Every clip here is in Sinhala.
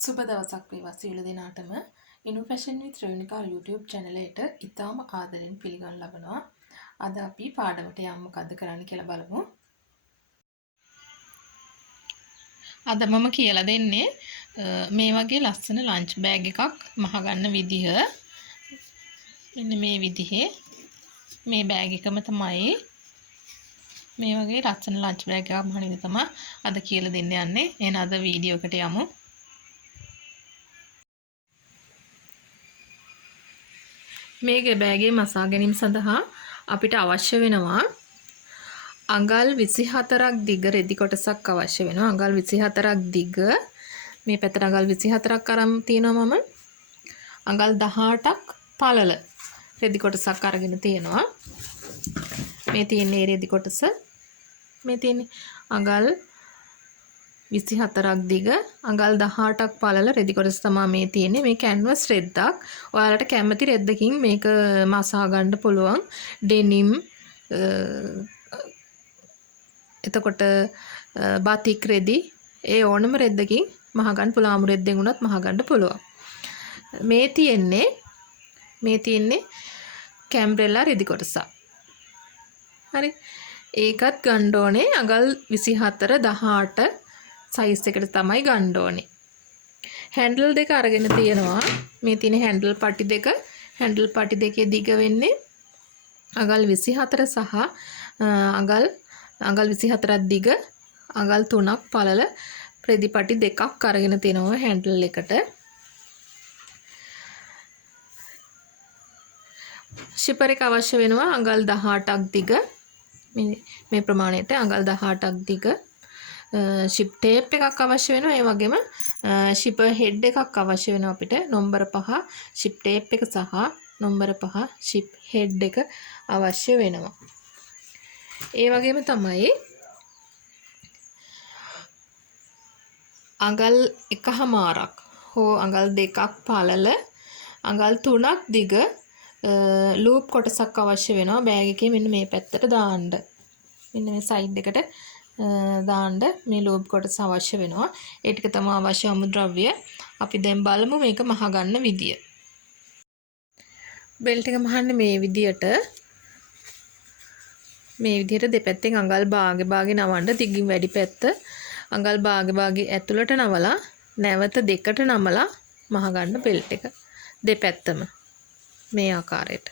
සුබ දවසක් වේවා සියලු දෙනාටම Inu fashion with Renuka YouTube channel එකට ඉතාම ආදරෙන් පිළිගන්න ලබනවා. අද අපි පාඩමට යමු මොකද්ද කරන්න කියලා බලමු. අද මම කියලා දෙන්නේ මේ වගේ ලස්සන ලන්ච් බෑග් එකක් මහගන්න විදිහ. මෙන්න මේ විදිහේ මේ බෑග් එකම තමයි මේ වගේ ලස්සන ලන්ච් බෑග් එකක් මහන විදිහ තමයි අද කියලා දෙන්න යන්නේ. එහෙනම් අද වීඩියෝ එකට යමු. මේ බෑගේ මසා ගැනීම සඳහා අපිට අවශ්‍ය වෙනවා අඟල් 24ක් දිග රෙදි කොටසක් අවශ්‍ය වෙනවා. අඟල් 24ක් දිග මේ පැත්තට අඟල් 24ක් අරන් තියෙනවා මම. අඟල් 18ක් පළල රෙදි කොටසක් අරගෙන තියෙනවා. මේ තියෙන්නේ රෙදි කොටස. මේ තියෙන්නේ අඟල් 24ක් දිග අඟල් 18ක් පළල රෙදි කොටස තමයි මේ තියෙන්නේ. මේ කැන්වස් රෙද්දක්. ඔයාලට කැමති රෙද්දකින් මේක මසා ගන්න පුළුවන්. ඩෙනිම් එතකොට බාතික් රෙදි ඒ ඕනම රෙද්දකින් මහ ගන්න පුළුවන්. ආමු රෙද්දෙන් උනත් මහ ගන්න පුළුවන්. මේ තියෙන්නේ කැම්බ්‍රෙලා රෙදි කොටස. හරි. ඒකත් ගන්න ඕනේ අඟල් 24 18 සයිස් එකට තමයි ගන්න ඕනේ. හැන්ඩල් දෙක අරගෙන තියෙනවා. මේ තියෙන හැන්ඩල් පටි දෙක. හැන්ඩල් පටි දෙකේ දිග වෙන්නේ අඟල් 24 සහ අඟල් 24ක් දිග අඟල් 3ක් පළල රෙදි පටි දෙකක් අරගෙන තියෙනවා හැන්ඩල් එකට. ෂිපර් එක අවශ්‍ය වෙනවා අඟල් 18ක් දිග. මේ ප්‍රමාණයට අඟල් 18ක් දිග. ෂිප් ටේප් එකක් අවශ්‍ය වෙනවා. ඒ වගේම ෂිපර් හෙඩ් එකක් අවශ්‍ය වෙනවා අපිට. නම්බර 5 ෂිප් ටේප් එක සහ නම්බර 5 ෂිප් හෙඩ් එක අවශ්‍ය වෙනවා. ඒ වගේම තමයි අඟල් 1මාරක් හෝ අඟල් 2ක් පළල අඟල් 3ක් දිග ලූප් කොටසක් අවශ්‍ය වෙනවා බෑග් එකේ. මෙන්න මේ පැත්තට දාන්න. මෙන්න මේ සයිඩ් එකට දාන්න මේ ලූප් කොටස අවශ්‍ය වෙනවා. ඒ ටික තමයි අවශ්‍ය අමුද්‍රව්‍ය. අපි දැන් බලමු මේක මහ ගන්න විදිය. බෙල්ට් එක මහන්නේ මේ විදියට දෙපැත්තෙන් අඟල් භාගේ නවන්න. දිගින් වැඩි පැත්ත අඟල් භාගේ ඇතුළට නවලා නැවත දෙකට නමලා මහ ගන්න බෙල්ට් එක දෙපැත්තම මේ ආකාරයට.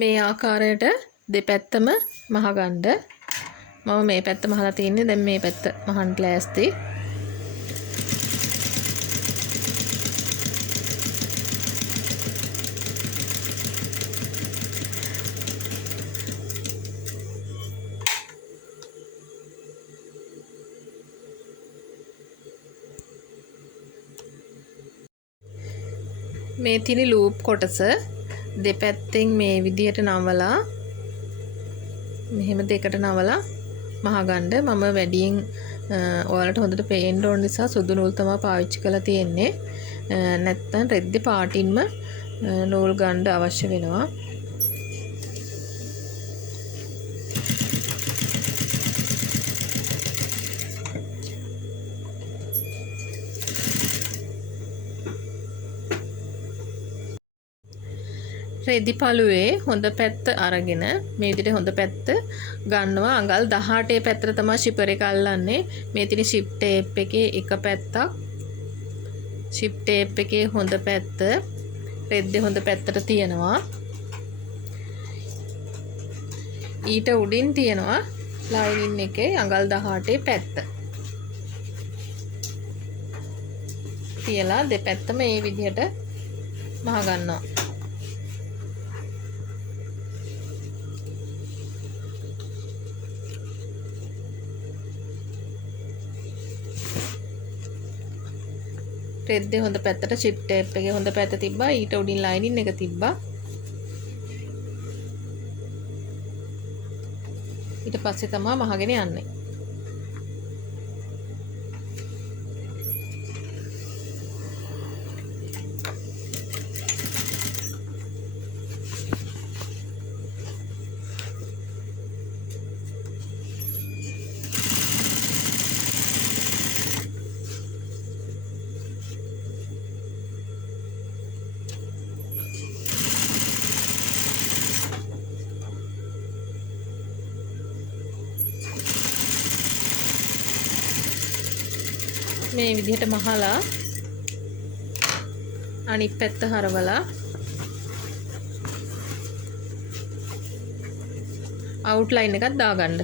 මේ ආකාරයට දෙපැත්තම මහගන්න. මම මේ පැත්ත මහලා තින්නේ. දැන් මේ පැත්ත මහන්න ලෑස්ති. මේ තියෙන ලූප් කොටස දෙපැත්තෙන් මේ විදියට නවලා මෙහෙම දෙකට නවලා මහ ගන්න. මම වැඩියෙන් ඔයාලට හොඳට පේන්න ඕන නිසා සුදු නූල් තමයි පාවිච්චි කරලා තියෙන්නේ. නැත්නම් රෙද්ද පාටින්ම නූල් ගන්න අවශ්‍ය වෙනවා. රෙදි පළුවේ හොඳ පැත්ත අරගෙන මේ විදිහට හොඳ පැත්ත ගන්නවා. අඟල් 18 පැත්තට තමයි ෂිපර් එක අල්ලන්නේ. මේ තියෙන ෂිප් ටේප් එකේ එක පැත්තක් ෂිප් ටේප් එකේ හොඳ පැත්ත රෙද්දේ හොඳ පැත්තට තියෙනවා. ඊට උඩින් තියෙනවා ලයිනින් එකේ අඟල් 18 පැත්ත. තියලා දෙපැත්තම මේ විදිහට මහ ගන්නවා. රෙද්දේ හොඳ පැත්තට ෂිප් ටේප් එකේ හොඳ පැත්ත තිබ්බා. ඊට උඩින් ලයිනින් එක තිබ්බා. ඊට පස්සේ තමයි මහගෙන යන්නේ. මේ විදිහට මහලා අනිත් පැත්ත හරවලා අවුට්ලයින් එකක් දාගන්න.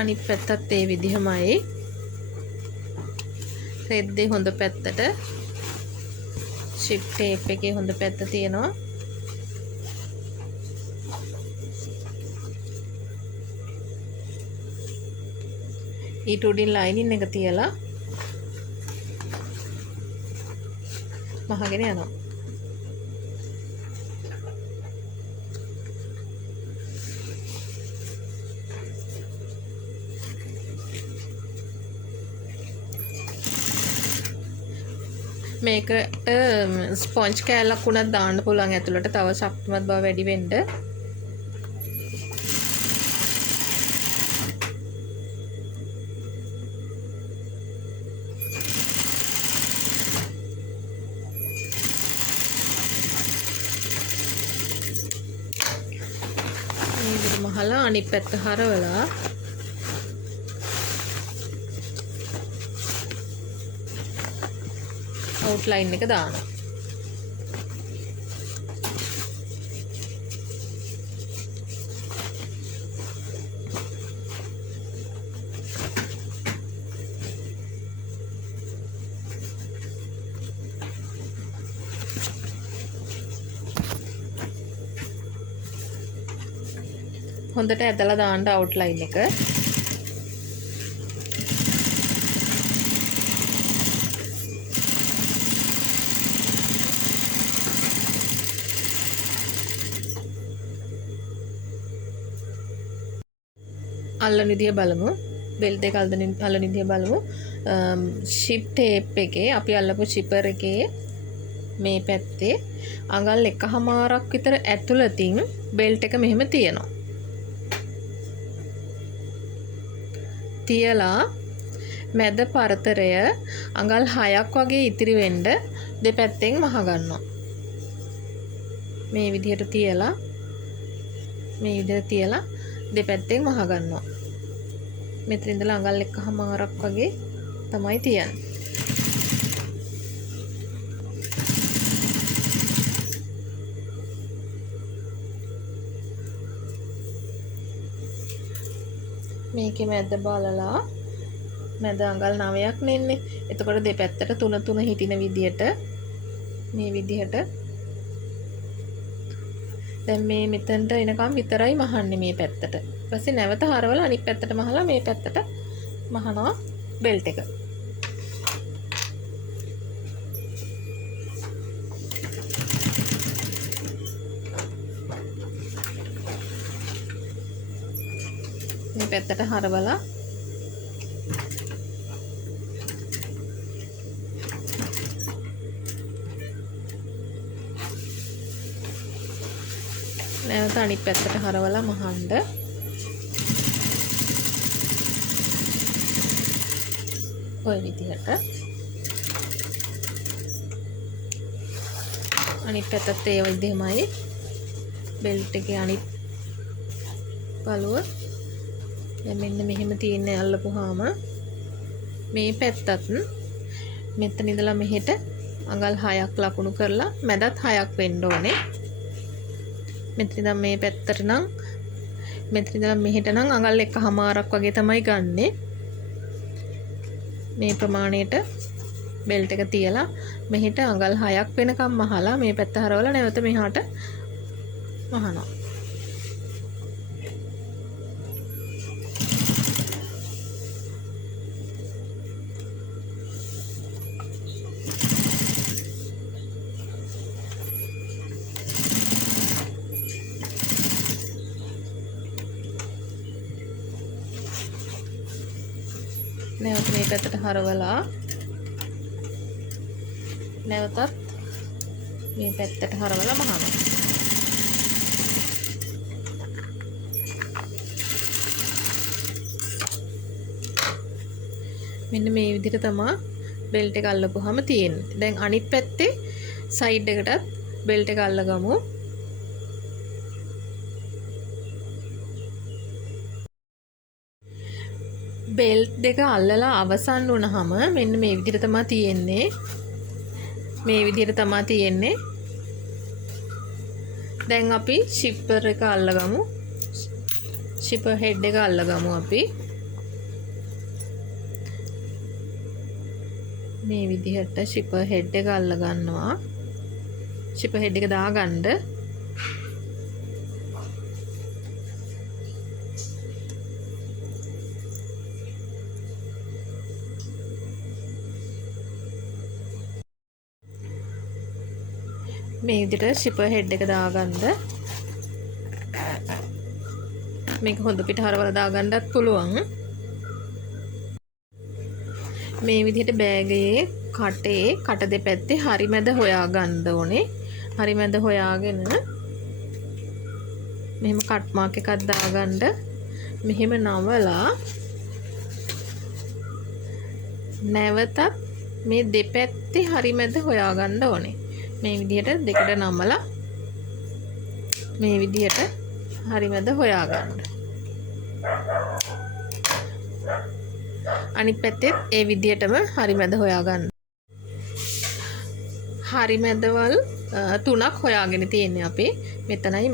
අනිත් පැත්තත් ඒ විදිහමයි. රෙද්දේ හොඳ පැත්තට ෂිප් ටේප් එකේ හොඳ පැත්ත තියෙනවා. ඊට උඩින් ලයිනින් එක තියලා මහගෙන යනවා. මේකට ස්පොන්ජ් කෑල්ලක් උනත් දාන්න පුළුවන් ඇතුළට තව ශක්තිමත් බව වැඩි වෙන්න. මේ විදිහට මහලා අනිත් පැත්ත හරවලා අවුට්ලයින් එක දානවා. හොඳට ඇදලා දාන්න අවුට්ලයින් එක. අල්ලන විදිය බලමු. බෙල්ට් එක අල්ලන විදිය බලමු. ෂිප් ටේප් එකේ අපි අල්ලපු ෂිපර් එකේ මේ පැත්තේ අඟල් 1/2ක් විතර ඇතුළතින් බෙල්ට් එක මෙහෙම තියෙනවා. තියලා මැද පරතරය අඟල් 6ක් වගේ ඉතිරි වෙන්න දෙපැත්තෙන් මහ ගන්නවා. මේ විදිහට තියලා දෙපැත්තෙන් මහ ගන්නවා. මෙතන ඉඳලා අඟල් 1/2ක් වගේ තමයි තියන්නේ. මේකේ මැද බලලා මැද අඟල් 9ක් නෙන්නේ. එතකොට දෙපැත්තට 3 හිටින විදියට මේ විදිහට දැන් මේ මෙතනට එනකම් විතරයි මහන්නේ මේ පැත්තට. ඊට පස්සේ නැවත හරවලා අනිත් පැත්තට මහලා මේ පැත්තට මහනවා බෙල්ට් එක. මේ පැත්තට හරවලා නැවත අනිත් පැත්තට හරවලා මහන්න. ඔය විදිහට අනිත් පැත්තත් ඒ විදිහමයි. බෙල්ට් එකේ අනිත් පළුව දැන් මෙන්න මෙහෙම තියෙන්නේ අල්ලපුවාම මේ පැත්තත් මෙතන ඉඳලා මෙහෙට අඟල් 6ක් ලකුණු කරලා මැදත් 6ක් වෙන්න ඕනේ. මෙතන ඉඳන් මේ පැත්තට නම් මෙතන ඉඳලා මෙහෙට නම් අඟල් 1/2ක් වගේ තමයි ගන්නෙ. මේ ප්‍රමාණයට බෙල්ට් එක තියලා මෙහෙට අඟල් 6ක් වෙනකම් මහලා මේ පැත්ත හරවලා නැවත මෙහාට මහනවා. නැවත මේ පැත්තට හරවලා නැවතත් මේ පැත්තට හරවලා මහනවා. මෙන්න මේ විදිහට තමයි බෙල්ට් එක අල්ලපුවාම තියෙන්නේ. දැන් අනිත් පැත්තේ සයිඩ් එකටත් බෙල්ට් එක අල්ලගමු. බෙල්ට් දෙක අල්ලලා අවසන් වුණාම මෙන්න මේ විදිහට තමයි තියෙන්නේ. මේ විදිහට තමයි තියෙන්නේ. දැන් අපි ෂිපර් එක අල්ලගමු. ෂිපර් හෙඩ් එක අල්ලගමු අපි. මේ විදිහට ෂිපර් හෙඩ් එක අල්ල ගන්නවා. ෂිපර් හෙඩ් එක දාගන්න. මේ විදිහට ෂිපර් හෙඩ් එක දාගන්න. මේක හොඳ පිට හරවලා දාගන්නත් පුළුවන්. මේ විදිහට බෑගයේ කට දෙපැත්තේ හරි මැද හොයාගන්න ඕනේ. හරි මැද හොයාගෙන මෙහෙම කට් මාක් එකක් දාගන්න. මෙහෙම නවලා නැවතත් මේ දෙපැත්තේ හරි මැද හොයාගන්න ඕනේ. මේ විදිහට දෙකට නමලා මේ විදිහට හරි මැද හොයාගන්න. අනිත් පැත්තෙත් ඒ විදිහටම හරි මැද හොයාගන්න. හරි මැදවල් 3ක් හොයාගෙන තියෙන්නේ අපි. මෙතනයි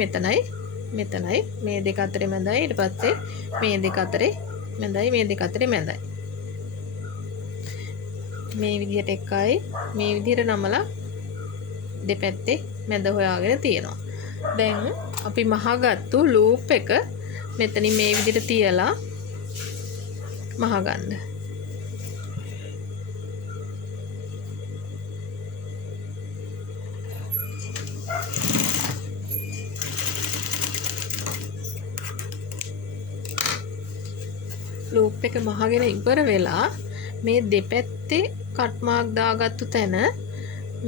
මේ දෙක අතරේ මැදයි. ඊට පස්සේ මේ දෙක අතරේ මැදයි. මේ දෙක අතරේ මැදයි. මේ විදිහට එකයි මේ විදිහට නමලා දෙපැත්තේ මැද හොයාගෙන තියෙනවා. දැන් අපි මහගත්තු ලූප් එක මෙතනින් මේ විදිහට තියලා මහගන්න. ලූප් එක මහගෙන ඉවර වෙලා මේ දෙපැත්තේ කට් මාක් දාගත්තු තැන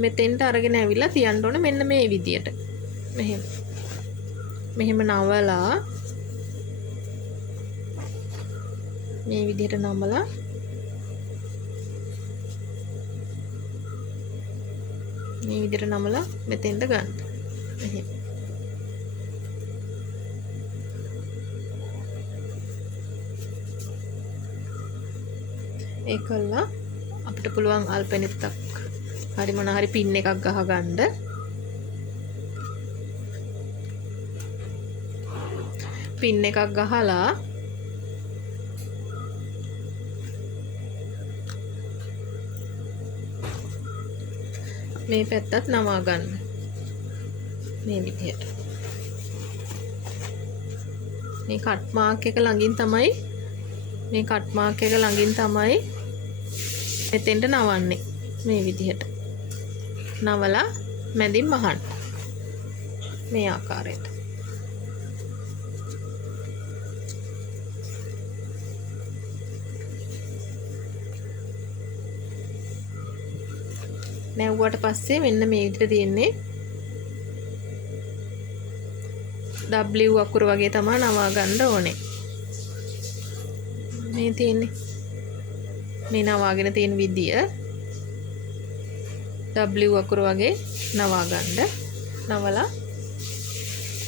මෙතෙන්ට අරගෙන ඇවිල්ලා තියන්න ඕනේ මෙන්න මේ විදියට. මෙහෙම නවලා මේ විදියට නමලා මෙතෙන්ට ගන්න. මෙහෙම. ඒකල්ලා අපිට පුළුවන් අල්පෙනෙත්තක් හරි මොන හරි පින් එකක් ගහගන්න. පින් එකක් ගහලා මේ පැත්තත් නවා ගන්න. මේ විදිහට. මේ කට් මාක් එක ළඟින් තමයි මෙතෙන්ට නවන්නේ. මේ විදිහට. නවලා මැදින් මහන්න. මේ ආකාරයට. නැව්වට පස්සේ මෙන්න මේ විදිහට තියෙන්නේ W අකුර වගේ තමයි නවා ගන්න ඕනේ. මේ තියෙන්නේ මේ නවාගෙන තියෙන විදිය W අකුර වගේ නවා ගන්න. නවලා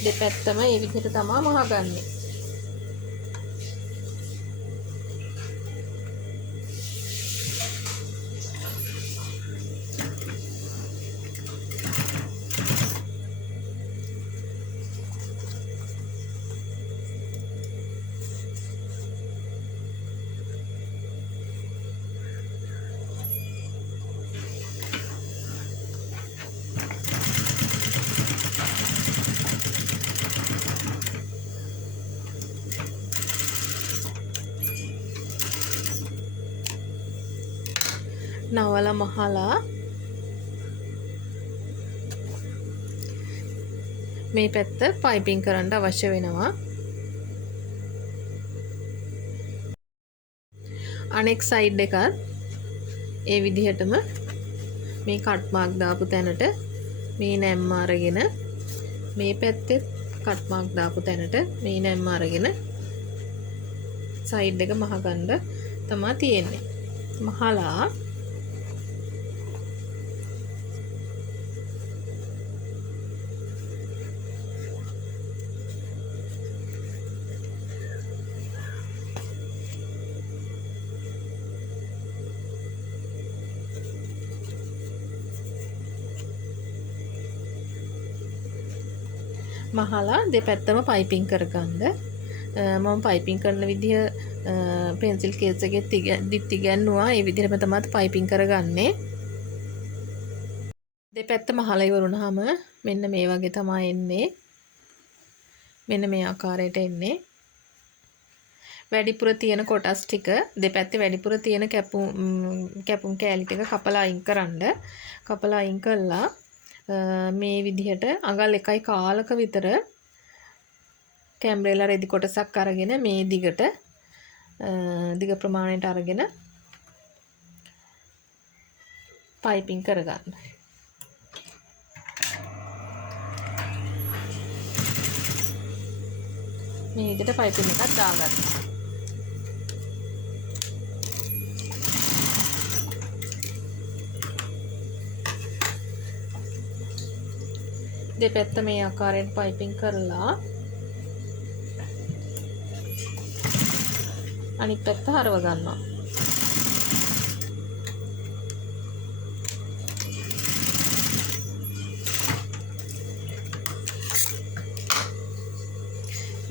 දෙපැත්තම මේ විදිහට තමයි මහගන්නේ. නවලා මහලා මේ පැත්ත පයිපින් කරන්න අවශ්‍ය වෙනවා. අනෙක් සයිඩ් එකත් ඒ විදිහටම මේ කට් මාක් දාපු තැනට මේ නැම්ම අරගෙන මේ පැත්තෙත් කට් මාක් දාපු තැනට මේ නැම්ම අරගෙන සයිඩ් එක මහගන්න තමයි තියෙන්නේ. මහලා මහලා දෙපැත්තම පයිපින් කරගන්න. මම පයිපින් කරන විදිහ පෙන්සිල් කේස් එකේ දිත් ඉගැන්නුවා. ඒ විදිහටම තමයි පයිපින් කරගන්නේ. දෙපැත්ත මහලා ඉවරුනහම මෙන්න මේ වගේ තමයි එන්නේ. මෙන්න මේ ආකාරයට එන්නේ. වැඩිපුර තියෙන කොටස් ටික දෙපැත්තේ වැඩිපුර තියෙන කැපුම් කෑලි ටික කපලා අයින් කරන්න. කපලා අයින් කළා මේ විදිහට අඟල් 1.4ක විතර කැම්බරේලා රෙදි කොටසක් අරගෙන මේ දිගට දිග ප්‍රමාණයට අරගෙන පයිපින් කරගන්න. මේ විදිහට පයිපින් එකක් දාගන්න. දෙපැත්ත මේ ආකාරයෙන් පයිපින් කරලා අනිත් පැත්ත හරව ගන්නවා.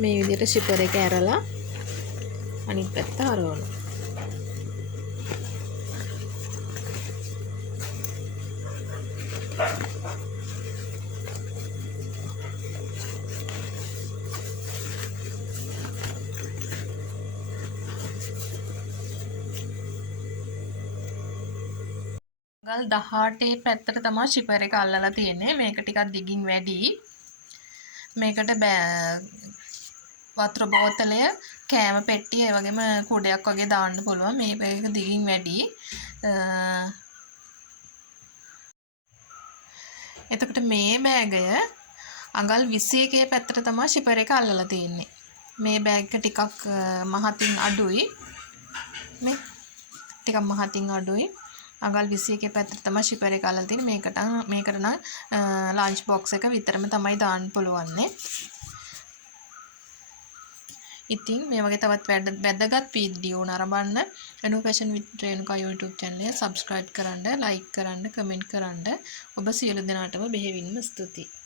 මේ විදිහට ෂිපර් එක ඇරලා අනිත් පැත්ත හරවනවා. අඟල් 18 පැත්තට තමයි ෂිපර් එක අල්ලලා තියෙන්නේ. මේක ටිකක් දිගින් වැඩි. මේකට වතුර බෝතලය, කෑම පෙට්ටිය, ඒ වගේම කුඩයක් වගේ දාන්න පුළුවන්. මේක දිගින් වැඩි. එතකොට මේ බෑගය අඟල් 21 පැත්තට තමයි ෂිපර් එක අල්ලලා තියෙන්නේ. මේ බෑග් එක ටිකක් මහතින් අඩුයි. මේ ටිකක් මහතින් අඩුයි. අඟල් 21 පැත්තට තමයි ෂිපර් එක අල්ලලා තියෙන්නේ. මේකට නම් ලන්ච් බොක්ස් එක විතරම තමයි දාන්න පුළුවන්නේ. ඉතින් මේ වගේ තවත් වැදගත් වීඩියෝ නරඹන්න අනු fashion with Renuka YouTube channel එක subscribe කරන්න, like කරන්න, comment කරන්න. ඔබ සියලු දෙනාටම බෙහෙවින්ම ස්තුතියි.